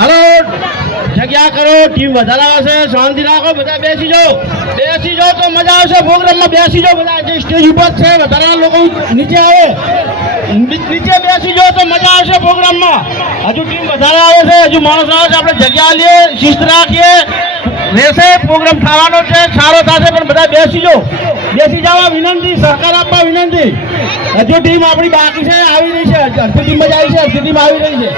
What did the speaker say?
Hello, જગ્યા કરો, team વધારે આવશે, શાંતિ રાખો, બધા બેસી જાઓ તો મજા આવશે. પ્રોગ્રામમાં બેસી જાઓ બધા, જે સ્ટેજ ઉપર છે વધારે લોકો નીચે આવે, નીચે બેસી જાઓ તો મજા આવશે પ્રોગ્રામમાં. હજુ ટીમ વધારે આવે છે, હજુ માણસ આવે છે, આપણે જગ્યા લઈએ, શિસ્ત રાખીએ, રહેશે પ્રોગ્રામ થવાનો છે, સારો થશે, પણ બધા બેસી જવા વિનંતી, સહકાર આપવા વિનંતી. હજુ ટીમ આપણી બાકી છે, આવી રહી છે, અડધી ટીમ જ આવી છે, અડધી ટીમ આવી રહી છે.